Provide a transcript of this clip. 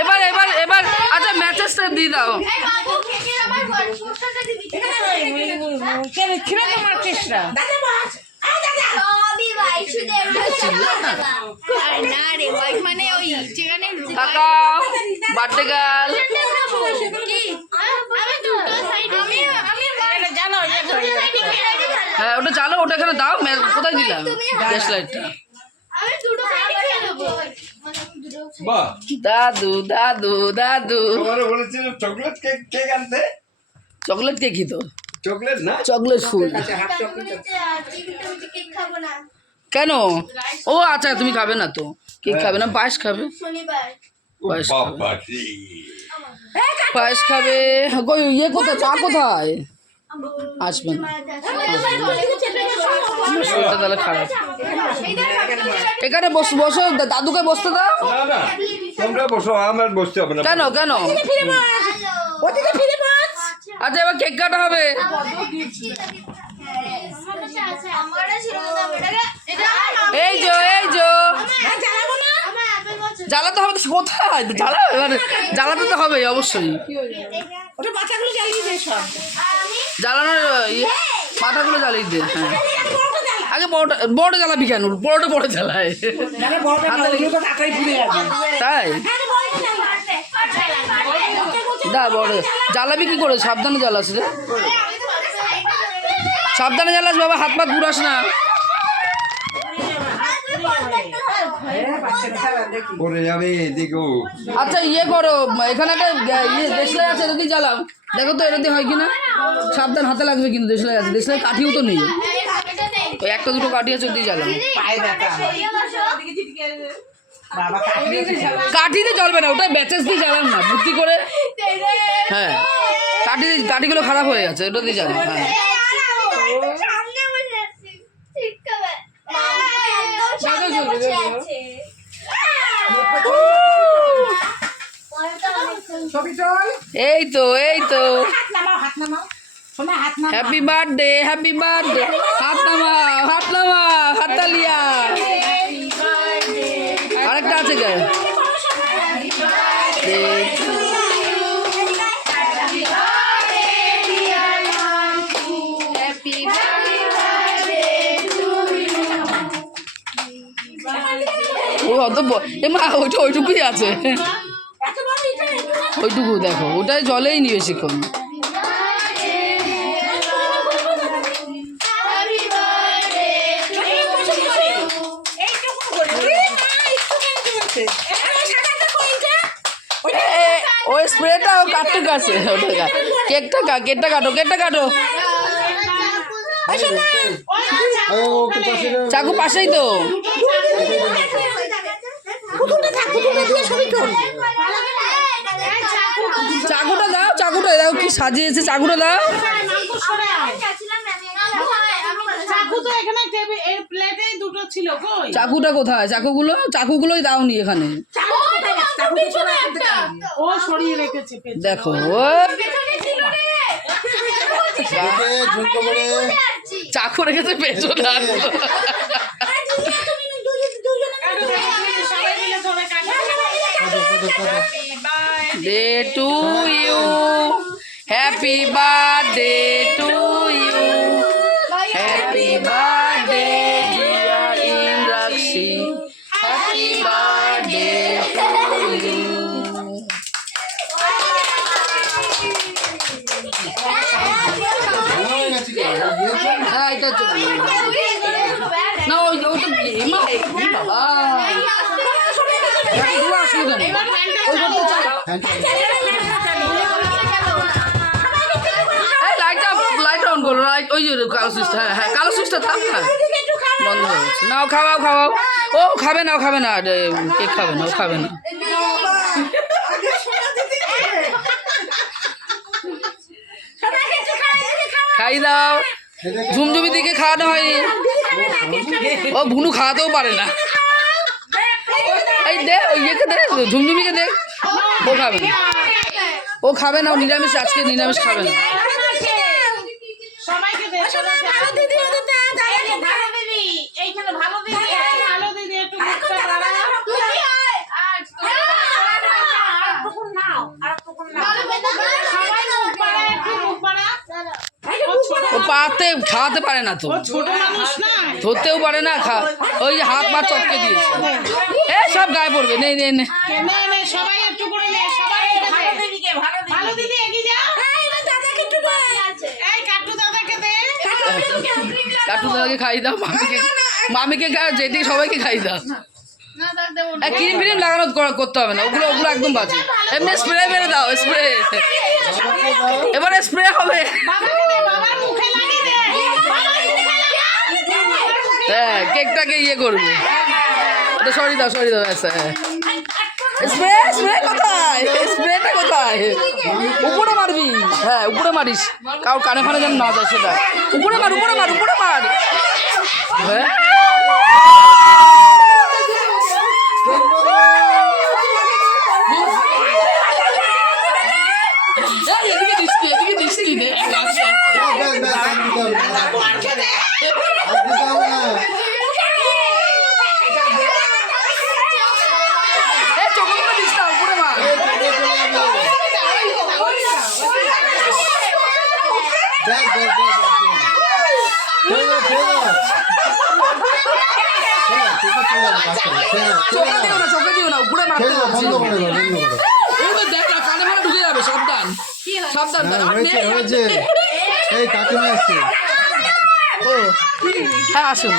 এবার এবার এবার আচ্ছা ম্যাচেসটা দিয়ে দাও। বার্থডে গার্ল হ্যাঁ ওটা চালো, ওটা এখানে দাও। কোথায় দিলাম গ্যাস লাইটটা? দাদু দাদু দাদু চকলেট কেক কেক আনতে। চকলেট কেক তো চকলেট না, চকলেট ফুল। কেন? ও আচ্ছা তুমি খাবে না তো, কেক খাবে না, পায়েস খাবে। পায়েস খাবে, পায়েস খাবে। ইয়ে কোথায়, চা কোথায়? আসবেন, শরীরটা তাহলে খারাপ। এখানে বসো, দাদুকে বসতে দাও। না না তোমরা বসো, আমার বসতে হবে না। কেন কেন? আচ্ছা এবার কেক কাটা হবে। এই যো জ্বালাতে হবে তো, কোথায় জ্বালাবে? এবারে জ্বালাতে তো হবে অবশ্যই। জ্বালানোর মাথাগুলো জ্বালিয়ে দে। হ্যাঁ আগে বড়টা জ্বালাবি কেন? বড়টা বড় জ্বালায়, তাই দা বড় জ্বালাবি কি করে? সাবধানে জ্বালাস রে, সাবধানে জ্বালাস বাবা, হাত পা ঘুরাস না। আচ্ছা ইয়ে করো, এখানে একটা দেশলাই আছে, এটা দিয়ে জ্বালাও। দেখো তো এটা দিয়ে হয় কিনা, সাবধান, হাতে লাগবে কিন্তু। দেশলাই আছে, দেশলাই কাঠিও তো নেই, ওই একটা দুটো কাঠি আছে, দিয়ে জ্বালাও। কাঠিতে জ্বলবে না, ওটা ব্যাচেস দিয়ে জ্বালান না, বুদ্ধি করে। হ্যাঁ কাঠিগুলো খারাপ হয়ে গেছে, ওটা দিয়ে জ্বালান। হ্যাঁ এই তো হ্যাপি বার্থডে, হ্যাপি বার্থডে। হাত নামা, হাততালিয়া। আরেকটা আছে কে? ও অত মা ওইটুকুই আছে, ওইটুকু দেখো, ওটাই জলেই নি বেশিক্ষণ। ওই স্প্রেটা ও কাটটুক আছে, কেকটা কাটো। চাকু পাশেই তো। চাকুটা দাও, চাকুটা দাও, কি সাজিয়েছে, চাকুটা দাও। চাকুটা কোথায়? চাকুগুলোই দাওনি এখানে, দেখো। চাকু রেখেছে পেছনে। Day to you, happy birthday to you, happy birthday dear Indrakshi, happy birthday to you. হ্যাঁ এটা না, ওটা বাবা আসলো কেন? লাইটটা অন করো, ওই যে কালো সুইচটা। হ্যাঁ কালো সুইচটা থাক না, বন্ধ হয়ে গেছে। নাও খাওয়াও। ও খাবে না, কেক খাবে না, ও খাবে না। খাই দাও। ঝুমঝুমি দিকে খাওয়ানো হয়নি, ও ভুনু খাওয়াতেও পারে না। এই দে, ওই ইয়েকে দে, ঝুমঝুমিকে দে, ও খাবে না, ও নিরামিষ, আজকে নিরামিষ খাবে না। খাওয়াতে পারে না তো, ছোট মানুষ না। ধরতেও পারে না, ওই যে হাত পা চটকে দিয়েছে। এ সব গায়ে পড়বে, নে নে নে নে, নে, সবাই একটু করে নে, সবাই এটা দে। ভালো দিদি এগিয়ে যা। এই কাট্টু দাদাকে দে। কাটু দাদাকে খাই দাও, মামিকে যেদিকে সবাইকে খাই দাও। না দাদা দেবো না। ক্রিম ফ্রিম লাগানো করতে হবে না, ওগুলো ওগুলো একদম বাজে। এমনি স্প্রে মেরে দাও, স্প্রে, এবারে স্প্রে হবে। বাবাকে দে, বাবার মুখে লাগিয়ে দে। হ্যাঁ কেকটাকে ইয়ে করবে, সরি দাও আচ্ছা। স্প্রে কোথায়, স্প্রেটা কোথায়? উপরে মারবি, হ্যাঁ উপরে মারিস, কারোর কানে ফানে যেন না যায় সেটা। উপরে মার হ্যাঁ। এদিকে দৃষ্টি দে। মারকে দে। চোখে দিস না, উপরে মার। চোখে দিও না, উপরে মারতে বলছি। এই তো দেখ না, কানে ফানে ঢুকে যাবে, সাবধান। এই কাকিমা আসছে। হ্যাঁ আসুন।